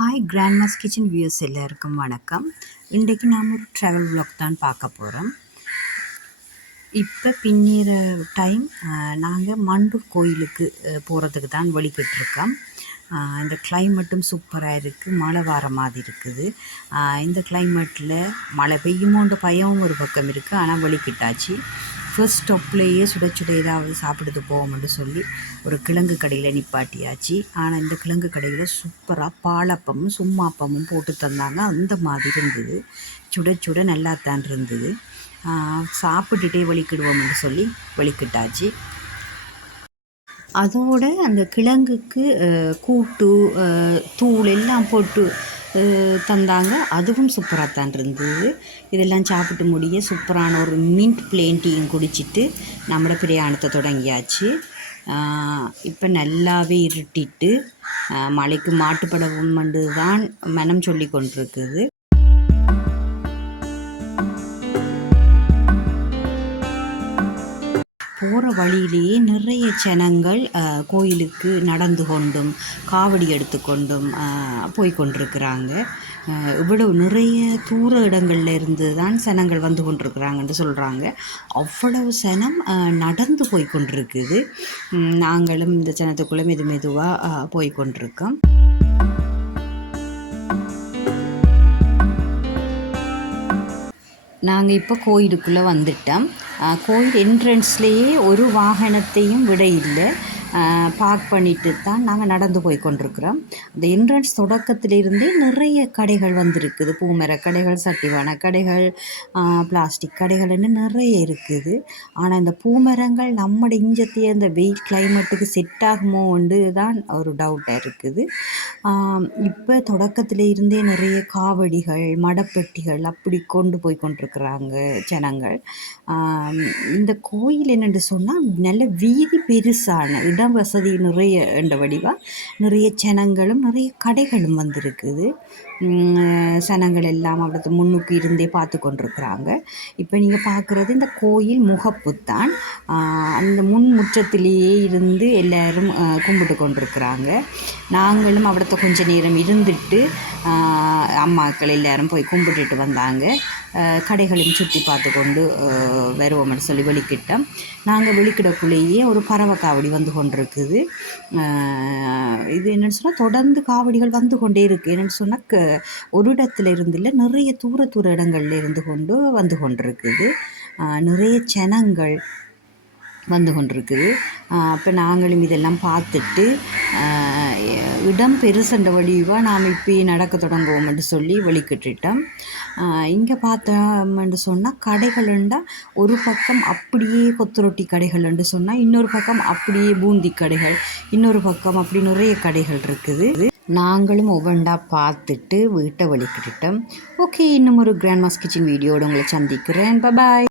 Hi Grandma's kitchen views எல்லாருக்கும் வணக்கம். இன்றைக்கு நாம் ஒரு ட்ராவல் vlog தான் பார்க்க போகிறோம். இப்போ பின்னிற டைம் நாங்கள் மண்டூர் கோயிலுக்கு போகிறதுக்கு தான் வழிகிட்டுருக்கோம். இந்த கிளைமேட்டும் சூப்பராக இருக்குது, மழை வர மாதிரி இருக்குது. இந்த கிளைமேட்டில் மழை பெய்யுமோன்ற பயமும் ஒரு பக்கம் இருக்குது, ஆனால் வழிகிட்டாச்சு. ஃபர்ஸ்ட் ஸ்டாப்லேயே சுட சுட ஏதாவது சாப்பிடுது போவோம்னு சொல்லி ஒரு கிழங்கு கடையில் நிப்பாட்டியாச்சு. ஆனால் இந்த கிழங்கு கடையில் சூப்பராக பாலப்பமும் சும்மாப்பமும் போட்டு தந்தாங்க. அந்த மாதிரி இருந்தது, சுட சுட நல்லா தான் இருந்தது. சாப்பிட்டுட்டே வலிக்கிடுவோம்னு சொல்லி வலிக்கிட்டாச்சு. அதோட அந்த கிழங்குக்கு கூட்டு தூள் எல்லாம் போட்டு தந்தாங்க, அதுவும் சூப்பராக தான் இருந்தது. இதெல்லாம் சாப்பிட்டு முடிய சூப்பரான ஒரு மின்ட் பிளேன் டீயும் குடிச்சிட்டு நம்மளோட பிரயாணத்தை தொடங்கியாச்சு. இப்போ நல்லாவே இருட்டிட்டு மலைக்கு மாட்டுப்படவும் தான் மனம் சொல்லி கொண்டிருக்குது. போகிற வழியிலேயே நிறைய ஜனங்கள் கோயிலுக்கு நடந்து கொண்டும் காவடி எடுத்துக்கொண்டும் போய்கொண்டிருக்கிறாங்க. இவ்வளவு நிறைய தூர இடங்கள்ல இருந்து தான் ஜனங்கள் வந்து கொண்டிருக்கிறாங்கன்னு சொல்கிறாங்க. அவ்வளவு ஜனம் நடந்து போய்கொண்டிருக்குது. நாங்களும் இந்த ஜனத்துக்குள்ளே மெதுவாக போய்கொண்டிருக்கோம். நாங்கள் இப்போ கோயிலுக்குள்ளே வந்துட்டோம். கோயில் என்ட்ரன்ஸ்லேயே ஒரு வாகனத்தையும் விட இல்லை, பார்க் பண்ணிட்டு தான் நாங்கள் நடந்து போய் கொண்டிருக்கிறோம். அந்த என்ட்ரன்ஸ் தொடக்கத்திலிருந்தே நிறைய கடைகள் வந்திருக்குது. பூமர கடைகள், சட்டிவான கடைகள், பிளாஸ்டிக் கடைகள்னு நிறைய இருக்குது. ஆனால் இந்த பூமரங்கள் நம்முடைய இஞ்சத்தைய இந்த வெயில் கிளைமேட்டுக்கு செட் ஆகுமோன்னு தான் ஒரு டவுட்டாக இருக்குது. இப்போ தொடக்கத்தில் இருந்தே நிறைய காவடிகள், மடப்பெட்டிகள் அப்படி கொண்டு போய் கொண்டிருக்கிறாங்க ஜனங்கள். இந்த கோயில் என்னென்று சொன்னால் நல்ல வீதி பெருசான இடம் வசதி நிறைய என்ற வடிவாக நிறைய ஜனங்களும் நிறைய கடைகளும் வந்திருக்குது. ஜனங்கள் எல்லாம் அவரது முன்னுக்கு இருந்தே பார்த்து கொண்டிருக்கிறாங்க. இப்போ நீங்கள் பார்க்குறது இந்த கோயில் முகப்பு தான். அந்த முன் முற்றத்திலேயே இருந்து எல்லோரும் கும்பிட்டு கொண்டிருக்கிறாங்க. நாங்களும் அவரத்தை கொஞ்ச நேரம் இருந்துட்டு அம்மாக்கள் எல்லோரும் போய் கும்பிட்டுட்டு வந்தாங்க. கடைகளையும் சுற்றி பார்த்து கொண்டு வருவோம்னு சொல்லி வெளிக்கிட்டோம். நாங்கள் வெளிக்கிடக்குள்ளேயே ஒரு பறவை காவடி வந்து கொண்டிருக்குது. இது என்னென்னு சொன்னால் தொடர்ந்து காவடிகள் வந்து கொண்டே இருக்குது. என்னென்னு சொன்னால் ஒரு இடத்துல இருந்து இல்லை, நிறைய தூர இடங்கள்ல இருந்து கொண்டு வந்து கொண்டிருக்குது. நிறைய ஜனங்கள் வந்து கொண்டிருக்குது. அப்போ நாங்களும் இதெல்லாம் பார்த்துட்டு இடம் பெருசண்ட வடிவாக நாம் இப்போ நடக்க தொடங்குவோம்னு சொல்லி வெளிக்கிட்டுட்டோம். இங்கே பார்த்தோம்னு சொன்னால் கடைகள்ண்டா ஒரு பக்கம் அப்படியே கொத்துரொட்டி கடைகள்னு சொன்னால், இன்னொரு பக்கம் அப்படியே பூந்தி கடைகள், இன்னொரு பக்கம் அப்படி நிறைய கடைகள் இருக்குது. நாங்களும் ஒவ்வொன்றா பார்த்துட்டு வீட்டை வெளிக்கிட்டுட்டோம். ஓகே, இன்னும் ஒரு கிராண்ட்மாஸ் கிச்சன் வீடியோடு உங்களை சந்திக்கிறேன். பாய்.